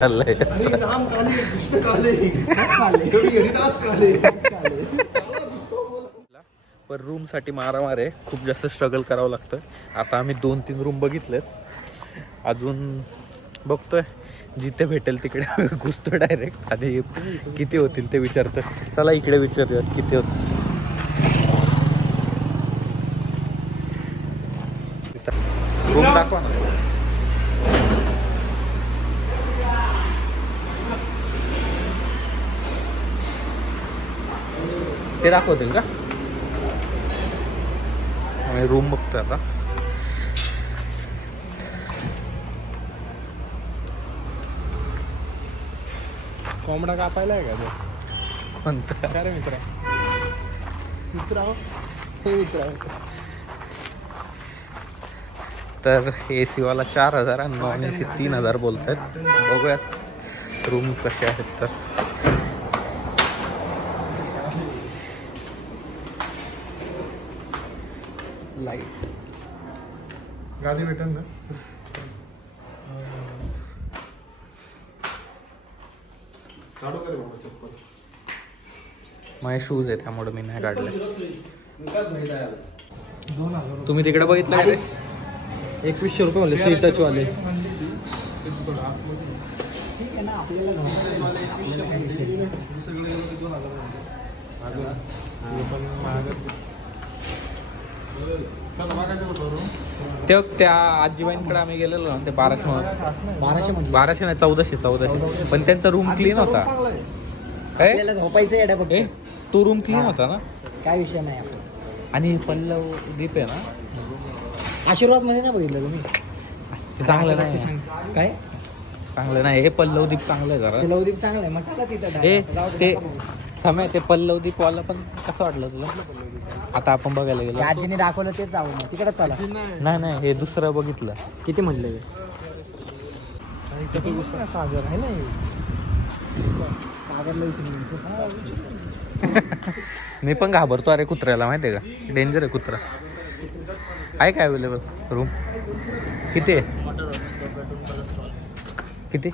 राम काले कृष्ण काले कवी हरिदास काले। पर रूम साठी मारामार आहे, खूप जास्त स्ट्रगल करावं लागतं. आता आम्ही 2-3 रूम बघितलेत, अजून बघतोय जिथे भेटेल तिकडे घुसतो डायरेक्ट. आणि किती होतील ते विचारतोय. चला इकडे विचारूया किती होतील. रूम दाखवा ना. ते दाखवतील का? रूम बघतोय आता. कोंबडा कापायला आहे का तो? म्हणतो काय रे मित्र? हे मित्र तर AC वाला 4000 आणि नॉन AC 3000 बोलतायत. बघूयात रूम कसे आहेत. तर लाईट गादी भेटेल ना? काढू का रे बाबा चप्पल? माझे शूज आहे त्यामुळे मी नाही काढले. तुम्ही तिकडे बघितलं का? 2100 रुपये म्हणले सी टच वाले. ते त्या आजीबाईंकडे आम्ही गेलेलो ना, ते 1200 नाही 1400 पण त्यांचा रूम क्लीन होता. झोपायचं तो रूम क्लीन होता ना, काय विषय नाही. आणि पल्लव दीप आहे ना, आशीर्वाद मध्ये ना बघितलं तुम्ही? चांगलं नाही. काय चांगलं नाही हे पल्लवदीप चांगलं आहे जरा. लवदीप चांगलं आहे. मग चला तिथं हे ते समय ते पल्लवदीप वाला पण कसं वाटलं तुला? आता आपण बघायला गेलो, आजीने दाखवलं तेच जाऊ ना तिकडे. चला. नाही हे दुसरं बघितलं. किती म्हणले? सागर आहे ना. मी पण घाबरतो अरे कुत्र्याला, माहितीये का? डेंजर आहे कुत्रा. आहे काय अवेलेबल रूम? किती आहे? किती?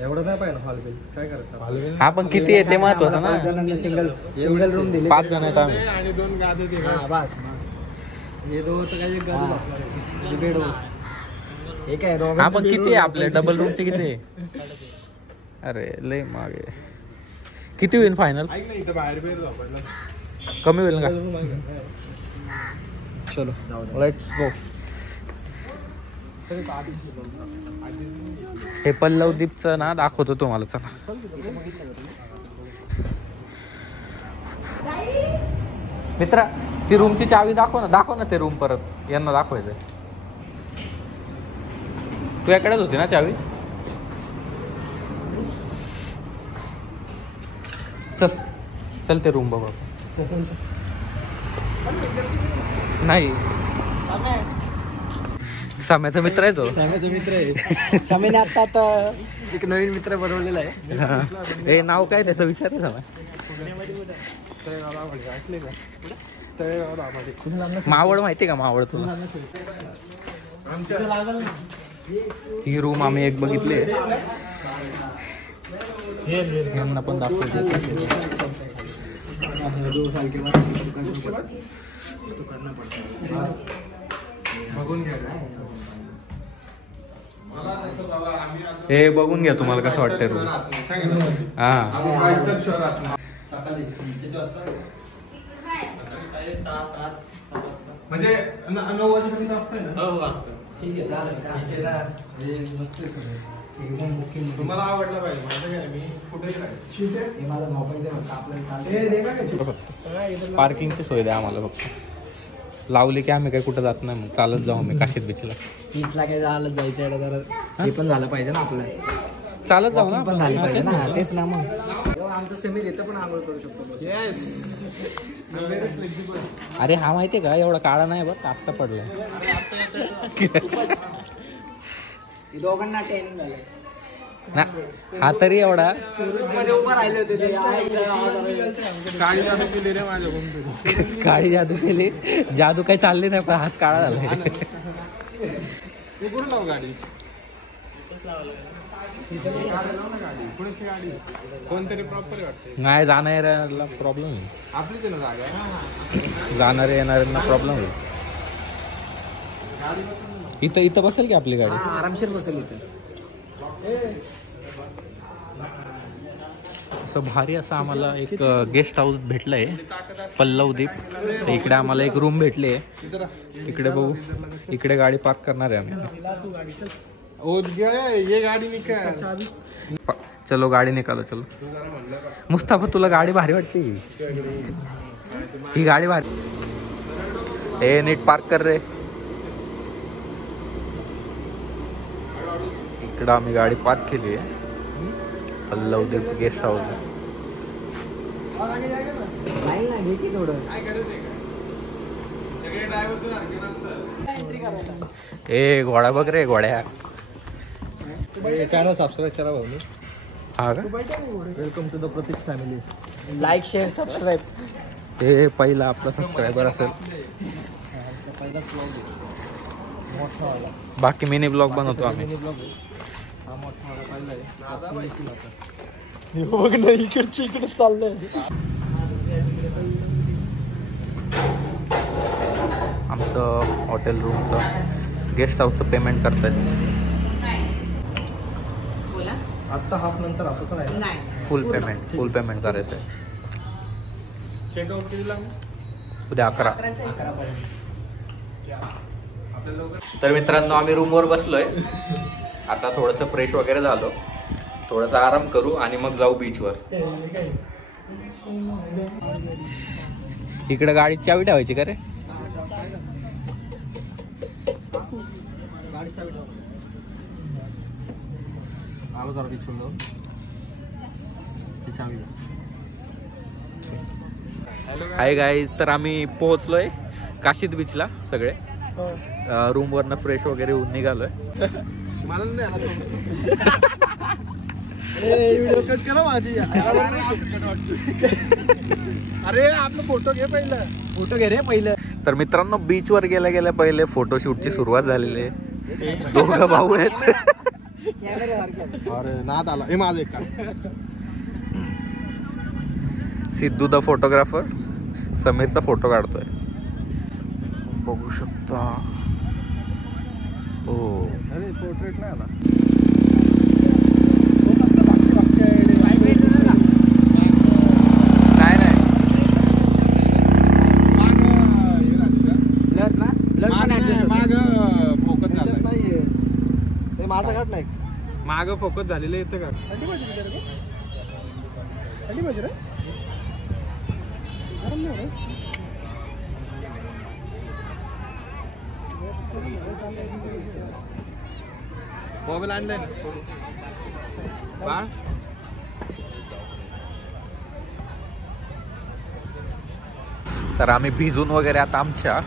एवढं नाही पाहिजे हॉल बिल. काय करायचं? हा पण किती आहे ते महत्वाचं ना. सिंगल रूम दिली. 5 जण आहेत आम्ही. आणि 2 गादी दे बस. हे दोन तर काय एक गादी बेड ठीक आहे. हा पण किती आहे आपल्या डबल रूमचे किती आहे? अरे लय मागे. किती होईल फायनल? ऐक ना, इथं बाहेर बाहेर झोपायला कमी होईल का? चलो लेट्स गो. हे पल्लवदीपचं ना दाखवतो तुम्हाला. चला मित्रा, ती रूमची चावी दाखव ना ते रूम परत यांना दाखवायचं. तू याकडेच होती ना चावी? चल ते रूम बघ. नाही सम्याचा मित्र आहे तो. सम्याचा मित्र आहे. सम्याने आता एक नवीन मित्र बनवलेला आहे. हे नाव काय त्याचं विचार आहे सम्या? मावळ माहिती का? मावळ तुला? ही रूम आम्ही एक बघितली, यांना पण दाखवायचं. हे बघून घ्या तुम्हाला कसं वाटतंय रूम. म्हणजे 9 वाजेपर्यंत असतंय ना? हो असतं. ठीक आहे चालेल. तुम्हाला आवडलं पाहिजे. माझं काय, मी कुठेच पार्किंगची सोय द्या आम्हाला फक्त. लावली की आम्ही काही कुठं जात नाही, मग चालत जाऊ आम्ही काशीद बीचला. तीर्थला काय झालं जायचं जरा हे पण झालं पाहिजे ना आपलं. चालत जाऊ ना पण झाली पाहिजे ना. तेच ना. मग आमचं समीर इथं पण आंघोळ करू शकतो. अरे हा माहितीये का, एवढा काळा नाही बघ, आत्ता पडलाय. दोघांना ट्रेनिंग झालंय ना. हा तरी एवढा उभं राहिले होते ते. काळी जादू केली रे माझ्या. काळी जादू केली. जादू काही चालली नाही, पण हात काळा झालाय. कुठून लावू गाडी? कोणाची गाडी कोणतरी प्रॉपर वाटते नाही जाणाऱ्याला प्रॉब्लेम होईल आपलीच आहे ना जागा जाणारे येणाऱ्यांना प्रॉब्लेम होईल इथं इथं बसेल की आपली गाडी आरामशीर बसेल इथं असं भारी असं आम्हाला एक गेस्ट हाऊस भेटलंय पल्लवदीप इकडे आम्हाला एक रूम भेटली इकडे बघू इकडे गाडी पार्क करणार आहे आम्ही ये गाडी निकाल चलो गाडी निकालो चलो मुस्ताफा तुला गाडी भारी वाटते ही गाडी भारी ए नीट पार्क कर रे इकडं आम्ही गाडी पार्क केली आहे पल्लवदीप गेस्ट हाऊस नाही ना घे की थोडं ए घोडा बघ रे घोड्या चॅनल सबस्क्राईब करा भाऊ हा का welcome to the Pratik family like share subscribe हे पहिला आपला सबस्क्रायबर असेल बाकी मिनी ब्लॉग बनवतो आम्ही बघ ना इकडची इकडे चाललंय आमचं हॉटेल रूमचं गेस्ट हाऊसचं पेमेंट करतात आता हाफ नंतर आपण नाही फुल पेमेंट करायचं आहे चेकआउट कितीला उद्या 11 तर मित्रांनो आम्ही रूमवर बसलोय आता थोडंसं फ्रेश वगैरे झालो थोडासा आराम करू आणि मग जाऊ बीचवर इकडे गाडीची चावी ठेवायची का रे आलो जरा बीच हाय गाईज तर आम्ही पोहोचलोय काशीद बीचला सगळे रूमवरनं फ्रेश वगैरे होऊन निघालोय मला नाही आला व्हिडिओ कट करा माझी अरे आपला फोटो घे पहिलं तर मित्रांनो बीचवर गेल्या गेल्या पहिले फोटोशूटची सुरुवात झालेली आहे दोघं भाऊ आहेत अरे नाद आला हे माझं एक का सिद्धू द फोटोग्राफर समीरचा फोटो काढतोय बघू शकता हो अरे पोर्ट्रेट नाही आला माझा काढ नाही माग फोकस झालेलं येतं का मोबाईल आणलाय ना बाळ तर आम्ही भिजून वगैरे आता आमच्या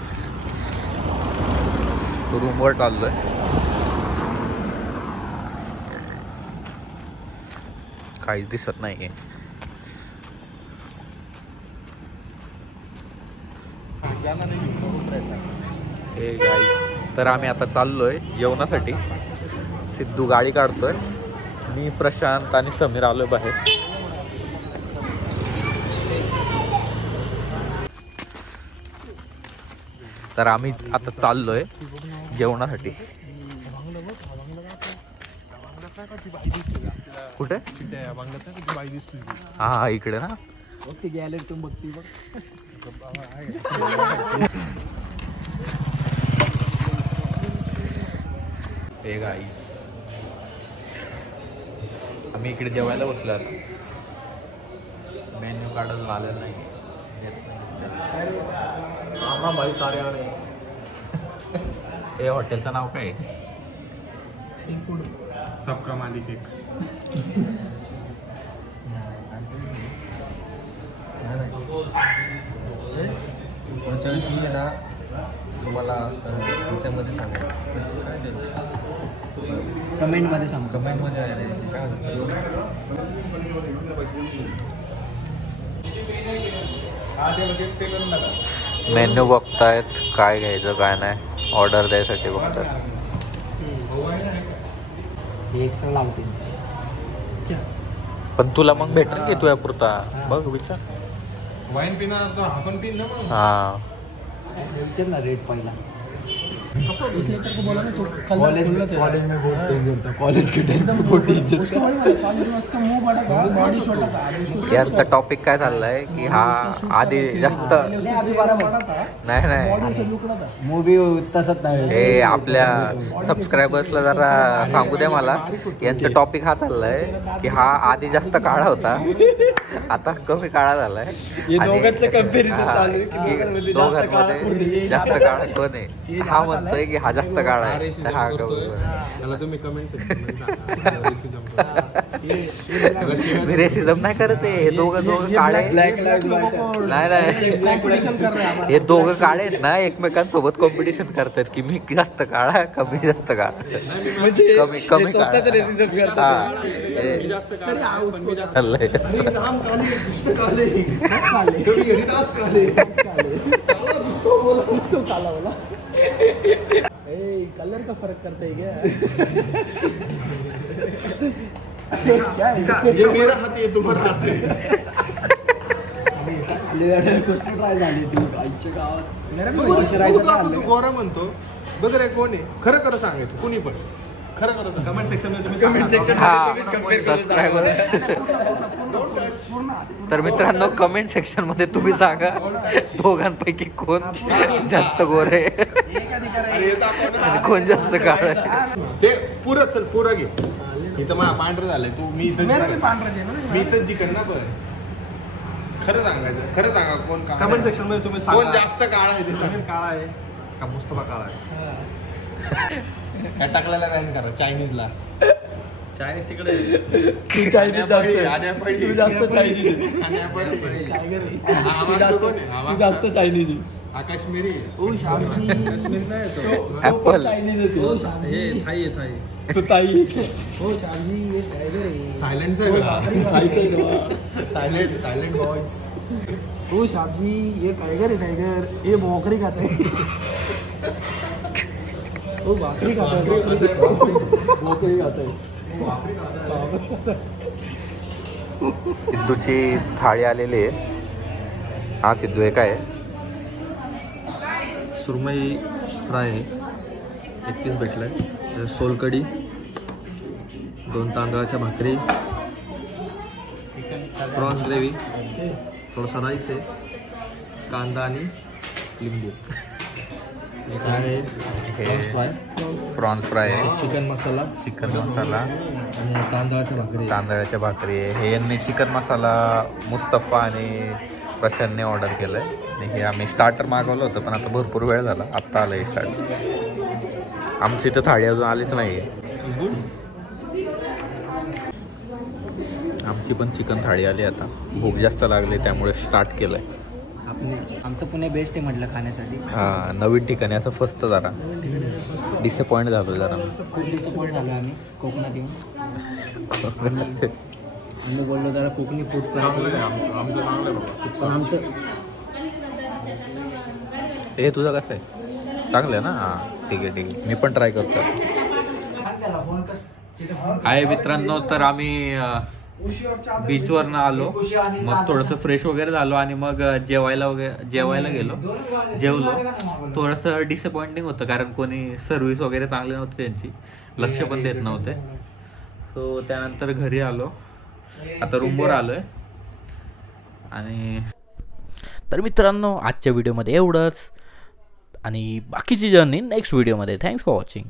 रूमवर चाललोय काहीच दिसत नाहीये हे गाईस तर आम्ही आता चाललोय जेवणासाठी सिद्धू गाडी काढतोय मी प्रशांत आणि समीर आलोय बाहेर तर आम्ही आता चाललोय जेवणासाठी कुठे हा इकडे ना गॅलरी तुम बघती बघ हे गाईस आम्ही इकडे जेवायला बसलो मेन्यू काढून आलेला नाही भाई सारे आणे हे हॉटेलचं नाव काय सी फूड सबका मालिक एक पुढच्यावेळेस मी आहे ना तुम्हाला त्याच्यामध्ये सांगेल काय देऊ कमेंटमध्ये सांग कमेंटमध्ये आहे रे ते काय मेन्यू बघतायत काय घ्यायचं काय नाही ऑर्डर द्यायसाठी बघतायत हे एक्स्ट्रा लावते पण तुला मग भेटेल की तुझ्या पुरता बघ विचार. वाईन पिणार तर आपण पिन ना मग. हा विचार ना रेट पहिला. इस लीटर को बोला ना तो कॉलेज में बहुत डेंजर होता. कॉलेज के टाइम में बहुत डेंजर. उसको वही बोला, कॉलेज में उसका मुंह बड़ा था, बॉडी छोटा था. अभी उसको यांचा टॉपिक काय चाललाय की हा आधी जास्त नहीं अभी बराबर. नाही नाही बॉडी से लुकड़ा था. मूवी तसंच नाही. हे आपल्या सबस्क्रायबर्सला जरा सांगू दे मला. यांचा टॉपिक हा चाललाय की हा आधी जास्त काळा होता आता कमी काळा झालाय. हे दोघांचं comparison चालू आहे. की दोघांमध्ये जास्त काळा कोण आहे. हा म्हणतोय की हा जास्त काळा आहे तर हा कमी. त्याला तुम्ही कमेंट मी रेसिझम नाही करत आहे. हे दोघं काळे ब्लॅक लाईव्ह मॅटर. नाही नाही हे दोघं काळे आहेत ना एकमेकांसोबत कॉम्पिटिशन करतात की मी जास्त काळा कमी जास्त काळा म्हणजे कमी कमी स्वतःच काळा. रेसिजन करतात. चाललंय. राम काले कृष्ण काले कभी हरिदास काले काला जिसको बोला उसको काला बोला. ए कलर का फर्क करता है क्या? क्या है? ये मेरा हाथ है तुम्हारा हाथ है. ट्राय झाली ती आमच्या गावात. मेरा भी बघू वैसे रे, बघू आपण तू गोरा म्हणतो बघ रे कोण आहे खरं खरं सांगायचं कुणी पण खरं खरं सांग. कमेंट सेक्शन मध्ये तुम्ही कमेंट सेक्शन हा सबस्क्रायबर. तर मित्रांनो कमेंट सेक्शन मध्ये तुम्ही सांगा दोघांपैकी कोण जास्त गोरे आणि कोण जास्त काळ. ते पुरं चल पुरं घे. इथं मला पांढरं झालंय तू मी इथं मेरा भी पांढरा है ना. मी इथं जिकन ना पण खरं सांगायचं खरं सांगा कोण काळा कमेंट सेक्शन मध्ये तुम्ही कोण सांगा. जास्त काळा आहे ते सांगा. समीर काळा आहे का मुस्तफा काळा आहे. ह्या टाकलेला बॅन करा चायनीजला. चायनीज तिकडे तू चायनीज जास्त. तू जास्त चायनीज. तू जास्त चायनीज. काश्मीरी ओ शामजी. काश्मीर नाही येतो. Apple Chinese. हे थाई आहे थाई. तू ताई. ओ शामजी ये टाइगर है. थायलंडचं आहे का? Thailand boys. ओ शामजी ये टाइगर है टाइगर. ये बकरी खाता है. ओ बकरी खाता है. मोकळी खात आहे. सिद्धूची थाळी आलेली आहे. हा सिद्धू एक आहे. सुरमई फ्राय आहे 1 पीस भेटलाय. सोलकढी 2 तांदळाच्या भाकरी प्रॉन्स ग्रेव्ही थोडासा राईस आहे कांदा आणि लिंबू. काय आहे प्रॉन्स फ्राय प्रॉन्स फ्राय आहे. चिकन मसाला चिकन मसाला आणि तांदळाच्या भाकरी. तांदळाच्या भाकरी आहे. हे यांनी चिकन मसाला मुस्तफा आणि प्रशांतने ऑर्डर केलं आहे. आणि हे आम्ही स्टार्टर मागवलं होतं पण आता भरपूर वेळ झाला आत्ता आलं हे स्टार्टर. आमची तर थाळी अजून आलीच नाही आहे. आमची पण चिकन थाळी आली आता. भूक जास्त लागली त्यामुळे स्टार्ट केलं आहे. आमचं पुणे बेस्ट आहे म्हटलं खाण्यासाठी. हां नवीन ठिकाणी असं फस्त जरा डिसअपॉइंट झालो जरा. खूप डिसअपॉइंट झालो आम्ही कोकणात येऊन. आम्ही बोललो जरा कोकणी फूड पण आमचं हे तुझं कसं आहे चांगलं आहे ना. हां ठीक आहे मी पण ट्राय करतो. आहे मित्रांनो तर आम्ही बीचवरनं आलो मग थोडंसं फ्रेश वगैरे झालो आणि मग जेवायला गेलो. जेवलो. थोडंसं डिसअपॉइंटिंग होतं कारण कोणी सर्व्हिस वगैरे चांगली नव्हती त्यांची. लक्ष पण देत नव्हते. सो त्यानंतर घरी आलो. आता रूमवर आलोय. आणि तर मित्रांनो आजच्या व्हिडिओमध्ये एवढंच आणि बाकीची जर्नी नेक्स्ट व्हिडिओमध्ये. Thanks for watching.